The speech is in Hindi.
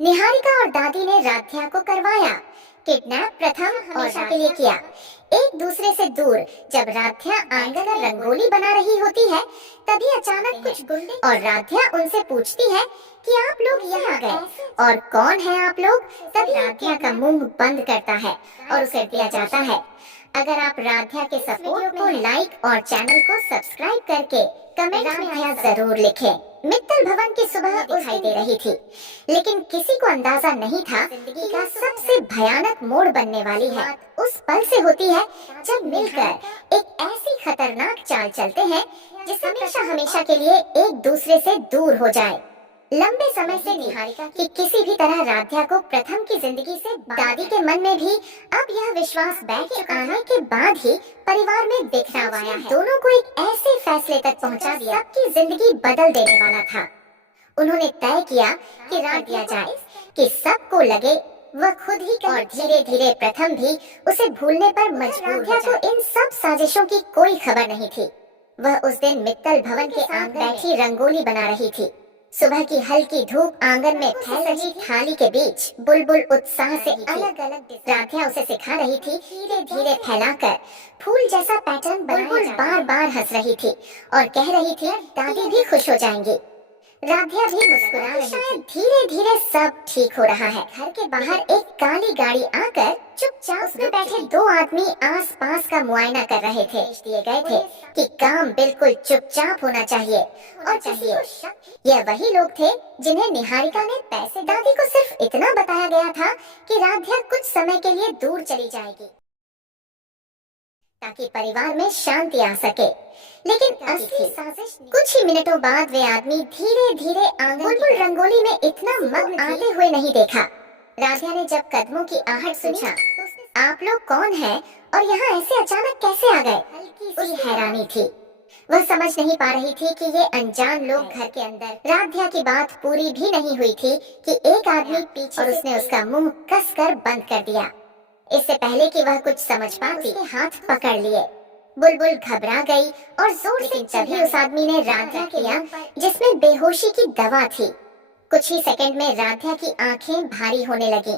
निहारिका और दादी ने राध्या को करवाया किडनैप। प्रथम हमेशा के लिए किया एक दूसरे से दूर। जब राध्या आंगन में रंगोली बना रही होती है तभी अचानक कुछ गुंडे और राध्या उनसे पूछती है कि आप लोग यहाँ आ गए और कौन है आप लोग। तभी राध्या का मुंह बंद करता है और उसे दिया जाता है। अगर आप राध्या के सपोर्ट को लाइक और चैनल को सब्सक्राइब करके कमेंट में जरूर लिखें। मित्तल भवन की सुबह दिखाई दे रही थी, लेकिन किसी को अंदाजा नहीं था कि का सबसे भयानक मोड़ बनने वाली है उस पल से होती है जब मिलकर एक ऐसी खतरनाक चाल चलते हैं जिससे हमेशा हमेशा के लिए एक दूसरे से दूर हो जाए। लंबे समय से निहारिका की किसी भी तरह राध्या को प्रथम की जिंदगी से दादी के मन में भी अब यह विश्वास बैठ चुका आने के बाद ही परिवार में बिखराव आया है। दोनों को एक ऐसे फैसले तक पहुंचा दिया कि जिंदगी बदल देने वाला था। उन्होंने तय किया कि रात दिया जाए कि सबको लगे वह खुद ही और धीरे धीरे प्रथम भी उसे भूलने पर मजबूर हो जाए। इन सब साजिशों की कोई खबर नहीं थी। वह उस दिन मित्तल भवन के आंगन बैठी रंगोली बना रही थी। सुबह की हल्की धूप आंगन में फैली थाली के बीच बुलबुल उत्साह से अलग अलग राध्या उसे सिखा रही थी। धीरे धीरे फैलाकर फूल जैसा पैटर्न बुलबुल बार बार हंस रही थी और कह रही थी दादी भी खुश हो जाएंगी। राध्या भी मुस्कुरा रही थी। धीरे धीरे सब ठीक हो रहा है। घर के बाहर एक काली गाड़ी आकर चुपचाप उसमें बैठे दो आदमी आस पास का मुआयना कर रहे थे। दिए गए थे कि काम बिल्कुल चुपचाप होना चाहिए और चाहिए। यह वही लोग थे जिन्हें निहारिका ने पैसे दादी को सिर्फ इतना बताया गया था कि राध्या कुछ समय के लिए दूर चली जाएगी ताकि परिवार में शांति आ सके। लेकिन असली साजिश कुछ ही मिनटों बाद वे आदमी धीरे धीरे बुलबुल रंगोली में इतना मग्न आते हुए नहीं देखा। राध्या ने जब कदमों की आहट सुनी, आप लोग कौन हैं और यहाँ ऐसे अचानक कैसे आ गए? हल्की सी हैरानी थी। वह समझ नहीं पा रही थी कि ये अनजान लोग घर के अंदर। राध्या की बात पूरी भी नहीं हुई थी कि एक आदमी पीछे और उसने उसका मुंह कसकर बंद कर दिया। इससे पहले कि वह कुछ समझ पाती, हाथ पकड़ लिए। बुलबुल घबरा गई और जोर से तभी उस आदमी ने राध्या किया जिसमें बेहोशी की दवा थी। कुछ ही सेकंड में राध्या की आंखें भारी होने लगी।